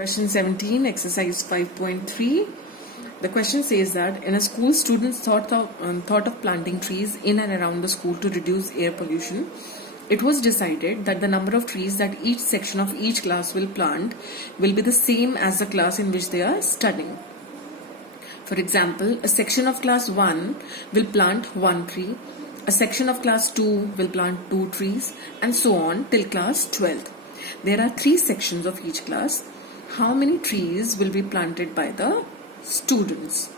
Question 17, exercise 5.3. The question says that in a school, students thought of planting trees in and around the school to reduce air pollution. It was decided that the number of trees that each section of each class will plant will be the same as the class in which they are studying. For example, a section of class 1 will plant 1 tree, a section of class 2 will plant 2 trees, and so on till class 12th. There are 3 sections of each class. How many trees will be planted by the students?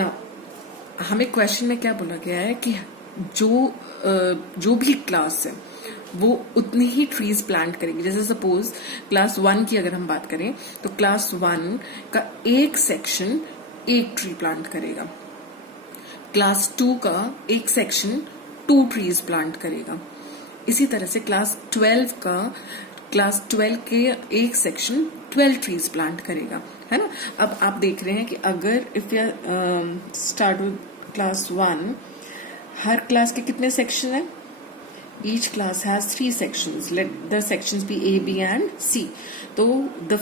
Now, हमें question में क्या बोला गया है कि जो भी class है वो उतनी ही ट्रीज प्लांट करेगी. जैसे सपोज क्लास 1 की अगर हम बात करें तो क्लास 1 का एक सेक्शन एक ट्री प्लांट करेगा, क्लास 2 का एक सेक्शन 2 ट्रीज प्लांट करेगा. इसी तरह से क्लास 12 के एक सेक्शन 12 ट्रीज प्लांट करेगा, है ना. अब आप देख रहे हैं कि अगर if you start with class 1, हर क्लास के कितने सेक्शन है? Each class has 3 sections. Let the sections be A, B and C. तो the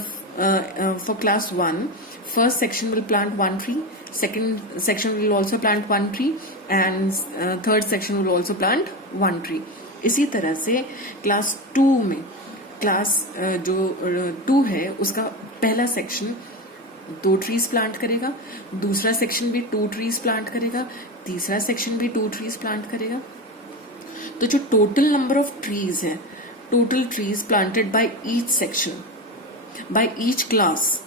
for class 1, first section will plant 1 tree, second section will also plant 1 tree, and third section will also plant 1 tree. इसी तरह से class 2 में class जो 2 है उसका पहला section 2 trees plant करेगा, दूसरा सेक्शन भी 2 ट्रीज प्लांट करेगा, तीसरा सेक्शन भी 2 ट्रीज प्लांट करेगा. तो जो टोटल नंबर ऑफ ट्रीज है, total trees planted by each section by each class,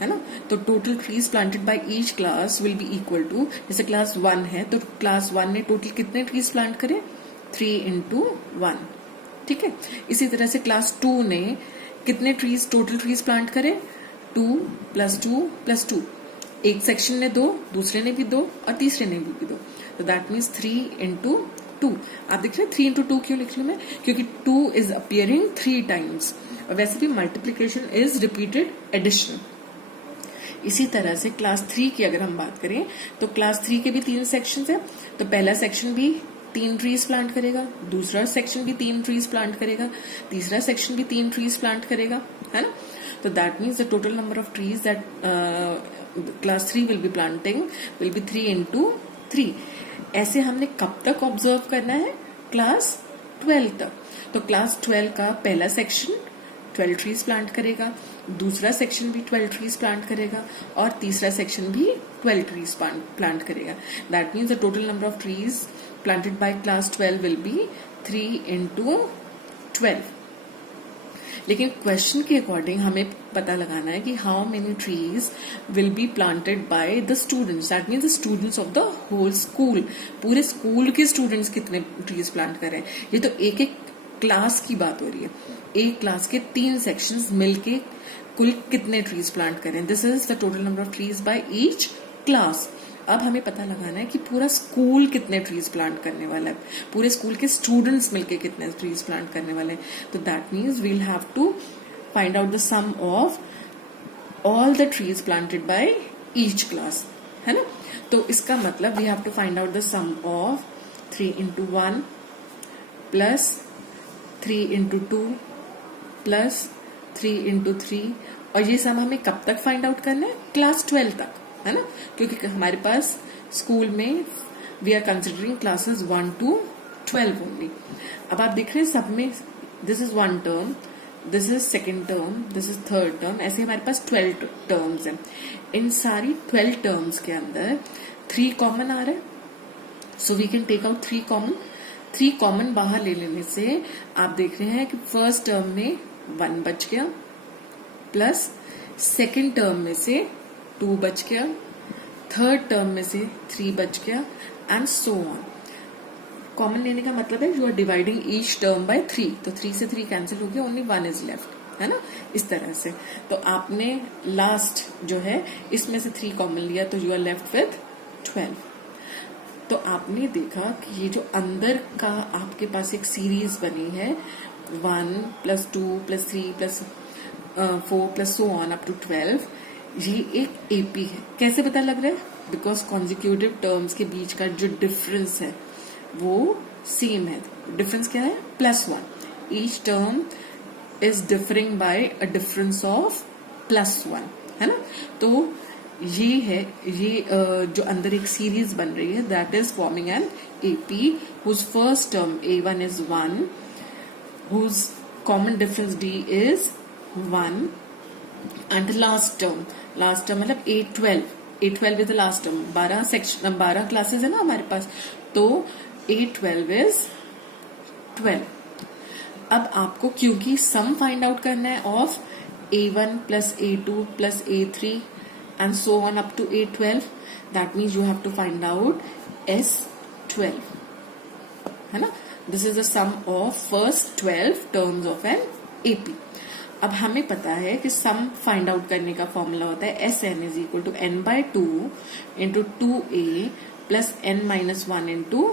है ना. तो total trees planted by each class will be equal to, जैसे क्लास 1 है तो क्लास 1 ने टोटल कितने ट्रीज प्लांट करे? 3 into 1. ठीक है. इसी तरह से क्लास 2 ने कितने ट्रीज टोटल ट्रीज प्लांट करे? 2 + 2 + 2. एक सेक्शन ने 2, दूसरे ने भी 2 और तीसरे ने भी 2. तो दैट मीन्स 3 into 2. आप देख रहे हैं 3 into 2 क्यों लिख रही हूं मैं? क्योंकि 2 इज अपियरिंग 3 times. और वैसे भी मल्टीप्लीकेशन इज रिपीटेड एडिशन. इसी तरह से क्लास 3 की अगर हम बात करें तो क्लास 3 के भी 3 सेक्शंस है. तो पहला सेक्शन भी 3 ट्रीज प्लांट करेगा, दूसरा सेक्शन भी 3 ट्रीज प्लांट करेगा, तीसरा सेक्शन भी 3 ट्रीज प्लांट करेगा, है ना. तो that means the total number of trees that class 3 will be planting will be 3 into 3. ऐसे हमने कब तक ऑब्जर्व करना है? क्लास 12 तक. तो क्लास 12 का पहला सेक्शन 12 ट्रीज प्लांट करेगा, दूसरा सेक्शन भी 12 ट्रीज प्लांट करेगा और तीसरा सेक्शन भी 12 ट्रीज प्लांट करेगा. That means the total number of trees planted by class 12 will be 3 into 12. लेकिन क्वेश्चन के अकॉर्डिंग हमें पता लगाना है कि how many trees will be planted by the students. That means the students of the whole school. पूरे school के students कितने ट्रीज प्लांट कर रहे हैं? ये तो एक एक क्लास की बात हो रही है. एक क्लास के 3 सेक्शंस मिलके कुल कितने ट्रीज प्लांट करें? This is the total number of trees bye each class. अब हमें पता लगाना है कि पूरा स्कूल कितने ट्रीज प्लांट करने वाला है, पूरे स्कूल के स्टूडेंट्स मिलके कितने ट्रीज प्लांट करने वाले हैं. तो that means we'll have to find out the sum of all the trees planted by each class, है ना. तो इसका मतलब we have to find out the sum of 3 into 1 plus 3 into 2 plus 3 into 3. और ये सम हमें कब तक फाइंड आउट करना है? क्लास 12 तक, है ना. क्योंकि हमारे पास स्कूल में we are considering classes 1 to 12 only. अब आप देख रहे हैं सब में this is 1 term, this is 2nd term, this is 3rd term. ऐसे हमारे पास 12 terms हैं. इन सारी 12 terms के अंदर 3 कॉमन आ रहे हैं. So we can take out 3 common. 3 common बाहर ले लेने से आप देख रहे हैं कि फर्स्ट टर्म में 1 बच गया, प्लस सेकेंड टर्म में से 2 बच गया, थर्ड टर्म में से 3 बच गया, एंड सो ऑन. कॉमन लेने का मतलब है you are dividing each term by 3. तो 3 से 3 कैंसिल हो गया, ओनली 1 इज लेफ्ट, है ना. इस तरह से तो आपने लास्ट जो है इसमें से 3 कॉमन लिया तो यू आर लेफ्ट विथ 12. तो आपने देखा कि ये जो अंदर का आपके पास एक सीरीज बनी है 1 + 2 + 3 + 4 + so on up to 12, ये एक एपी है. कैसे पता लग रहा है? बिकॉज कॉन्जिक्यूटिव टर्म्स के बीच का जो डिफरेंस है वो सेम है. डिफरेंस क्या है? +1. Each term is differing by a difference of +1, है ना। तो ये है, ये जो अंदर एक सीरीज बन रही है, that is forming an AP whose first term A1 is 1, whose common difference D is 1, and last term मतलब A12 is the last term. 12 classes है ना हमारे पास, तो A12 इज 12। अब आपको क्योंकि सम फाइंड आउट करना है of A1 plus A2 plus A3 and so on up to A12, that means you have to find out S12, है ना। This is the sum of first 12 terms of an AP। अब हमें पता है कि sum find out करने का formula होता है SN is equal to n/2 into 2A plus n-1 into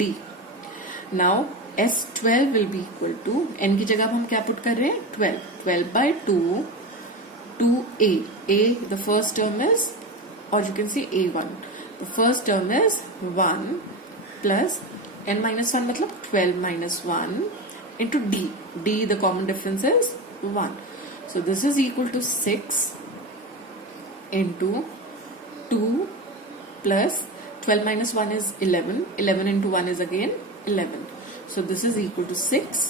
D। Now S12 will be equal to, n की जगह अब हम क्या पुट कर रहे हैं, 12/2 2A। A the first term is, or you can say A1, the first term is 1 plus n-1 मतलब 12 minus 1 into D। D the common difference is 1, so this is equal to 6 into 2 plus 12 minus 1 is 11, 11 into 1 is again 11, so this is equal to 6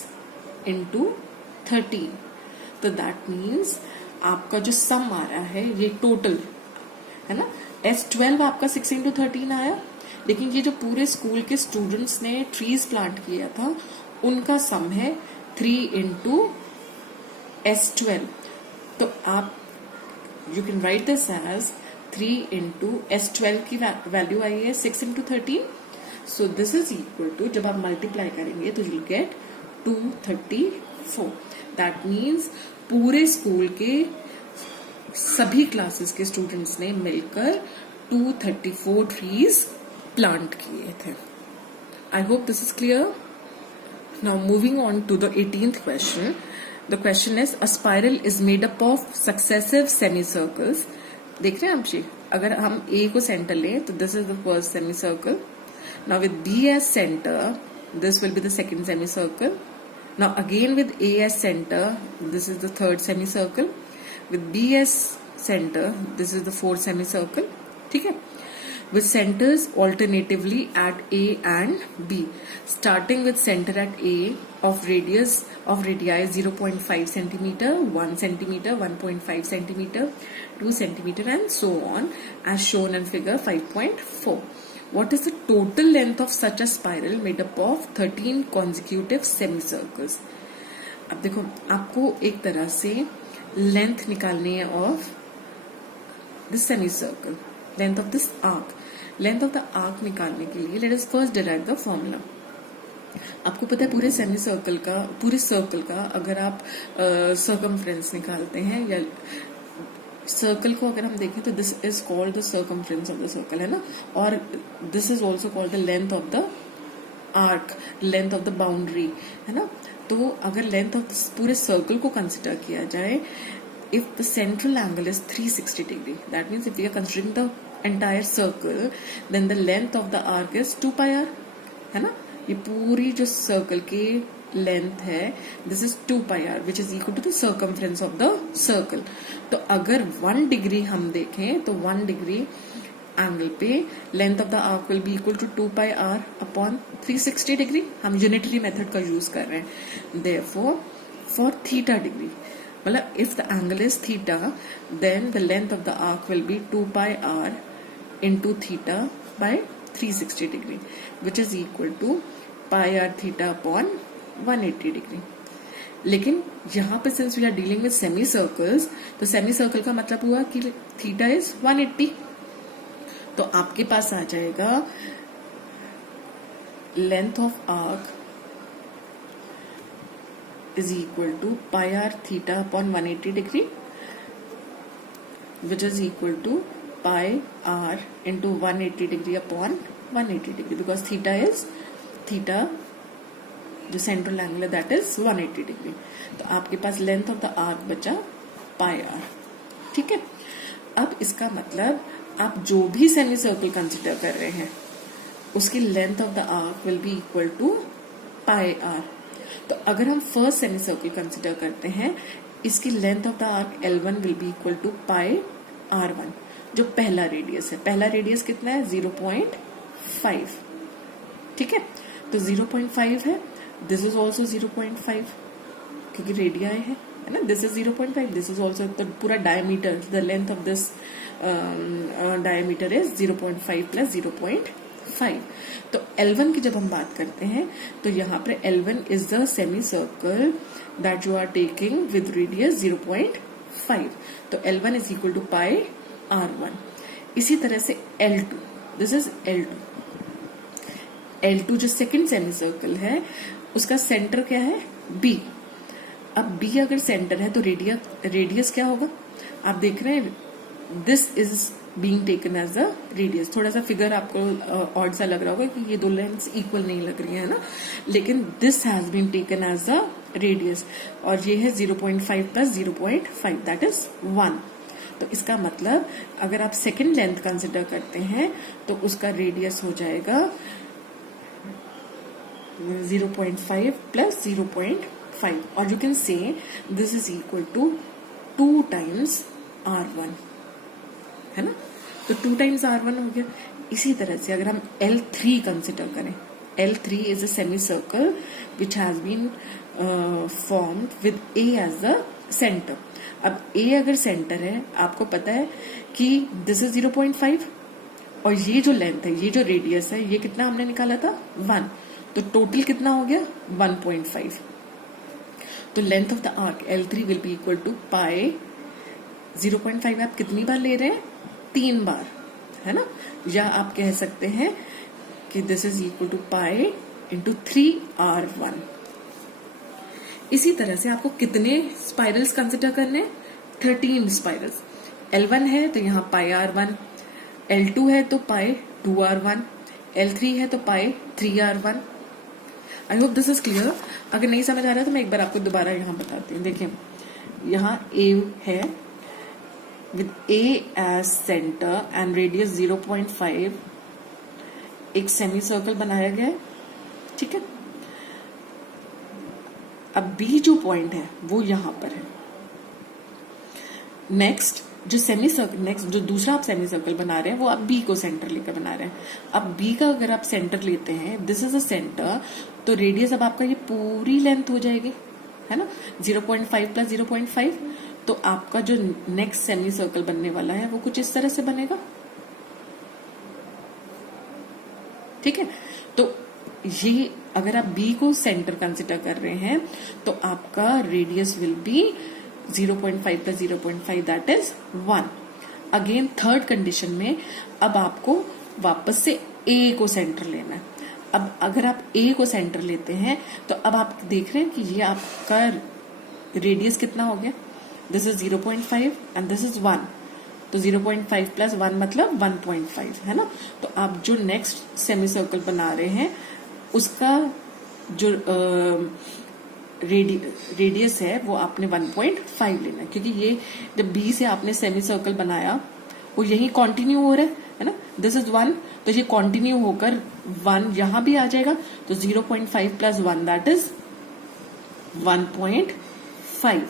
into 13। तो that means आपका जो सम आ रहा है ये total है ना, S12 आपका 6 into 13 आया, लेकिन ये जो पूरे स्कूल के स्टूडेंट्स ने ट्रीज प्लांट किया था उनका सम है 3 into S12। तो आप you can write this as 3 into S12 की वैल्यू आई है 6 into 13, so this is equal to, जब आप मल्टीप्लाई करेंगे तो यू गेट 234। दैट मीन्स पूरे स्कूल के सभी क्लासेस के स्टूडेंट्स ने मिलकर 234 ट्रीज प्लांट किए थे। I hope this is clear. Now moving on to the 18th question. The question is a spiral is made up of successive semi circles. देख रहे हैं आप जी, अगर हम A को सेंटर लें तो this is the first semi circle. Now with B as center, this will be the second semicircle. Now again with A as center, this is the third semicircle. With B as center, this is the fourth semicircle. ठीक है? With centers alternatively at A and B. Starting with center at A of radii 0.5 centimeter, 1 centimeter, 1.5 centimeter, 2 centimeter and so on as shown in figure 5.4. What is the total length of such a spiral made up of 13 consecutive semicircles? अब देखो, आपको एक तरह से length निकालनी है of this semicircle, length of this arc. Length of the arc निकालने के लिए let us first derive the formula. आपको पता है पूरे सेमीसर्कल का, पूरे सर्कल का अगर आप सर्कमफ्रेंस निकालते हैं या सर्कल को अगर हम देखें तो this is called the circumference of the circle, है ना। और this is also called the length of the arc, length of the boundary, है ना। तो अगर लेंथ ऑफ पूरे सर्कल को कंसिडर किया जाए, if the central angle is 360 degree, that means if we are considering the entire circle, then the length of the arc is 2πr, है ना। ये पूरी जो सर्कल की लेंथ है, this is 2πr which is equal to the circumference of the circle. तो अगर 1 degree हम देखें तो 1 डिग्री एंगल पे length of the arc will be equal to 2πr upon 360 degree. हम यूनिटरी मेथड का यूज कर रहे हैं। देयरफॉर फॉर थीटा डिग्री, मतलब if the angle is theta, then the length of the arc will be 2πr into theta by 360 degree, which is equal to πr theta upon 180 degree. लेकिन यहाँ पे since we are dealing with semi circles, तो semi circle का मतलब हुआ कि theta is 180। तो आपके पास आ जाएगा length of arc is equal to πr theta upon 180 degree, which is equal to πr into 180 degree upon 180 degree, because theta जो सेंट्रल एंगल है दैट इज 180 डिग्री। तो आपके पास लेंथ ऑफ द आर्क बचा πr, ठीक है। अब इसका मतलब आप जो भी सेमी सर्कल कंसिडर कर रहे हैं उसकी length of the arc will be equal to πr। तो अगर हम फर्स्ट सेमी सर्कल कंसिडर करते हैं, इसकी length of the arc L1 will be equal to pi R1, जो पहला रेडियस है। पहला रेडियस कितना है? 0.5। ठीक है, तो 0.5 है, दिस इज ऑल्सो 0.5 क्योंकि रेडियाई है ना। This is 0.5, this is also, तो पूरा diameter, the length of this diameter is 0.5 plus 0.5। तो L1 की जब हम बात करते हैं तो यहाँ पर L1 is the semi circle that you are taking with radius 0.5, तो L1 is equal to pi R1। इसी तरह से L2, this is L2। L2 जो सेकंड सेमी सर्कल है उसका सेंटर क्या है? B। अब B अगर सेंटर है तो रेडियस क्या होगा? आप देख रहे हैं, this is being taken as a radius. थोड़ा सा फिगर आपको ऑड सा लग रहा होगा कि ये दो लेंथ्स इक्वल नहीं लग रही है ना, लेकिन this has been taken as a radius, और ये है 0.5 प्लस 0.5 दैट इज 1। तो इसका मतलब अगर आप सेकेंड लेंथ कंसिडर करते हैं तो उसका रेडियस हो जाएगा 0.5 प्लस 0.5, और you can say this is equal to 2 times R1, है ना। तो 2 टाइम्स R1 हो गया। इसी तरह से अगर हम L3 कंसिडर करें, L3 is a semi circle which has been formed with A as the centre. अब A अगर सेंटर है, आपको पता है कि दिस इज 0.5 और ये जो लेंथ है, ये जो रेडियस है, ये कितना हमने निकाला था? 1। तो टोटल कितना हो गया? 1.5। तो length of the arc L3 will be equal to pi 0.5 आप कितनी बार ले रहे हैं? 3 बार, है ना। या आप कह सकते हैं कि this is equal to pi into 3R1। इसी तरह से आपको कितने स्पाइरल्स कंसिडर करने? 13 स्पाइरल्स। L1 है तो यहाँ पाई R1, L2 है तो पाई 2R1, L3 है तो पाई 3R1। I hope this is clear. अगर नहीं समझ आ रहा तो मैं एक बार आपको दोबारा यहाँ बताती हूँ। देखिए, यहाँ A है with A as center and radius 0.5, एक सेमी सर्कल बनाया गया है, ठीक है। अब B जो पॉइंट है वो यहां पर है। नेक्स्ट जो दूसरा आप सेमी सर्कल बना रहे हैं वो आप B को सेंटर लेकर बना रहे हैं। अब B का अगर आप सेंटर लेते हैं, दिस इज अ सेंटर, तो रेडियस अब आपका ये पूरी लेंथ हो जाएगी, है ना, 0.5 प्लस 0.5। तो आपका जो नेक्स्ट सेमी सर्कल बनने वाला है वो कुछ इस तरह से बनेगा, ठीक है। तो ये अगर आप B को सेंटर कंसिडर कर रहे हैं तो आपका radius will be 0.5 plus 0.5 that is 1। Again third condition में अब आपको वापस से A को सेंटर लेना है। अब अगर आप A को सेंटर लेते हैं तो अब आप देख रहे हैं कि ये आपका रेडियस कितना हो गया? This is 0.5 and this is 1, तो 0.5 प्लस 1 मतलब 1.5, है ना। तो आप जो नेक्स्ट सेमी सर्कल बना रहे हैं उसका जो रेडियस है वो आपने 1.5 लेना है, क्योंकि ये जब B से आपने सेमी सर्कल बनाया वो यही कंटिन्यू हो रहा है ना। दिस इज 1, तो ये कंटिन्यू होकर 1 यहां भी आ जाएगा, तो 0.5 प्लस 1 दैट इज 1.5।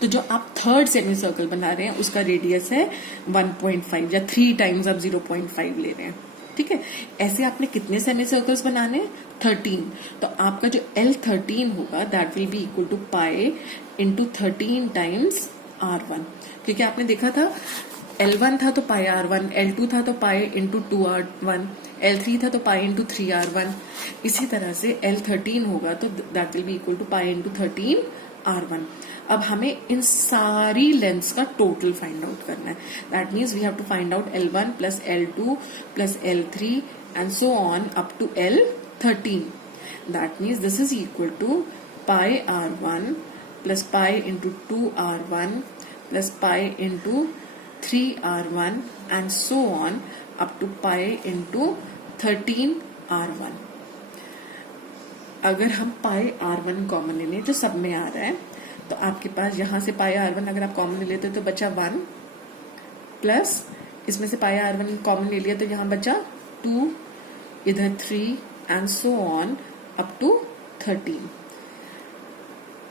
तो जो आप थर्ड सेमी सर्कल बना रहे हैं उसका रेडियस है 1.5 या 3 टाइम्स आप 0.5 ले रहे हैं, ठीक है। ऐसे आपने कितने सेमी सर्कल्स बनाने? 13। तो आपका जो L13 होगा that will be equal to pi into 13 times R1, क्योंकि आपने देखा था L1 था तो पाई R1, L2 था तो पाई इंटू 2R1, L3 था तो पाई इंटू 3R1। इसी तरह से L13 होगा तो that will be equal to pi into 13R1। अब हमें इन सारी लेंथ्स का टोटल फाइंड आउट करना है। That means we have to find out L1 plus L2 plus L3 and so on up to L13। That means this is equal to pi R1 plus pi into 2R1 plus pi into 3R1 and so on up to pi into 13R1। अगर हम पाई R1 common ले लें जो सब में आ रहा है, तो आपके पास यहां से पाई R1 अगर आप कॉमन ले लेते तो बचा 1 प्लस इसमें से पाई R1 कॉमन ले लिया तो यहां बचा 2, इधर 3 and so on up to 13।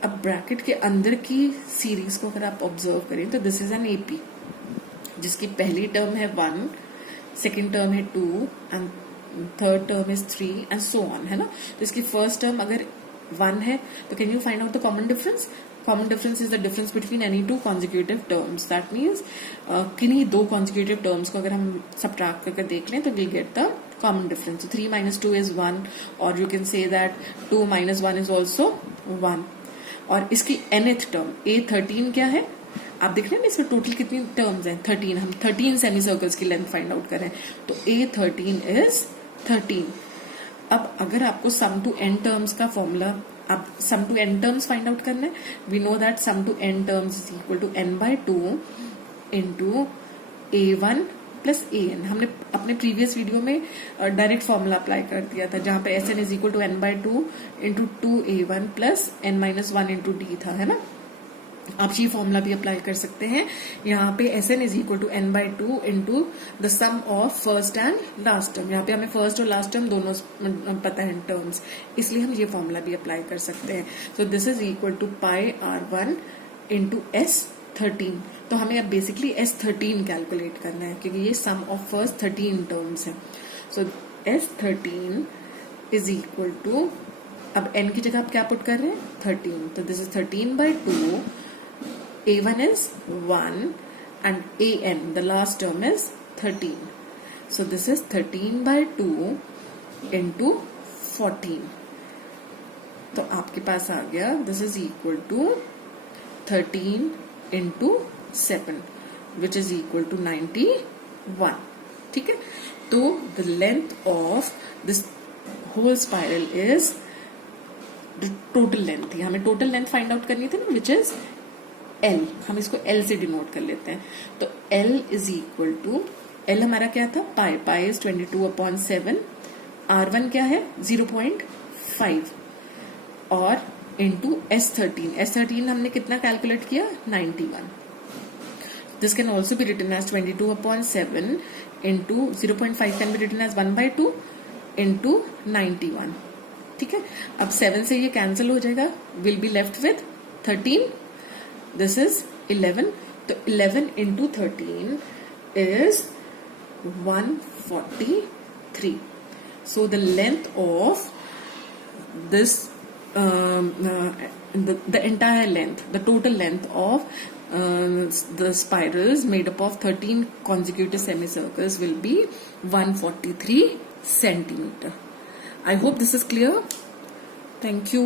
अब ब्रैकेट के अंदर की सीरीज को अगर आप ऑब्जर्व करें तो दिस इज एन एपी जिसकी पहली टर्म है 1, सेकेंड टर्म है 2 and third term is 3 and so on, है ना। तो इसकी फर्स्ट टर्म अगर 1 है तो can you find out the common difference? Common difference is the difference between any two consecutive terms. That means किन्हीं दो कॉन्जिक्यूटिव टर्म्स को अगर हम सब्ट्रैक्ट करके देख लें तो will get the common difference. 3 minus 2 is 1 और you can say that 2 minus 1 is also 1। और इसकी nth टर्म A13 क्या है? आप देख रहे हैं ना इसमें टोटल कितनी टर्म्स हैं? 13। हम 13 सेमी सर्कल्स की लेंथ फाइंड आउट करें तो A13 is 13। अब अगर आपको सम टू एन टर्म्स का फॉर्मूला, आप sum to n terms find out करना है, we know that sum to n terms is equal to n/2 into A1 plus an। हमने अपने प्रीवियस वीडियो में डायरेक्ट फॉर्मूला अप्लाई कर दिया था जहां पे Sn is equal to n/2 into 2a1 plus n-1 into d था, है ना। आप ये फॉर्मूला भी अप्लाई कर सकते हैं। यहाँ पे Sn is equal to n/2 into the sum of first and last term. यहाँ पे हमें फर्स्ट और लास्ट टर्म दोनों पता है टर्म्स, इसलिए हम ये फॉर्मूला भी अप्लाई कर सकते हैं। So this is equal to πr1 into S13। तो हमें अब बेसिकली S13 कैलकुलेट करना है क्योंकि ये सम ऑफ फर्स्ट 13 टर्म्स है। सो S13 इज इक्वल टू, अब n की जगह आप क्या पुट कर रहे हैं? 13। तो this is 13/2, A1 is 1 and an, the last term is 13. So this is 13/2 into 14. तो आपके पास आ गया this is equal to 13 into 7 which is equal to 91. ठीक है, तो the length of this whole spiral is the total length थी। हमें total length find out करनी थी ना, which is L। हम इसको L से डिनोट कर लेते हैं। तो L is equal to, L हमारा क्या था? Pi is 22/7। R1 क्या है? 0.5 और इंटू S13 हमने कितना कैलकुलेट किया? 91। This can also be written as 22/7 into 0.5 can be written as 1/2 into 91। ठीक है, अब 7 से ये कैंसिल हो जाएगा, will be left with 13। This is 11. So 11 into 13 is 143. So the length of this, the entire length, the total length of the spirals made up of 13 consecutive semicircles will be 143 centimeter. I hope this is clear. Thank you.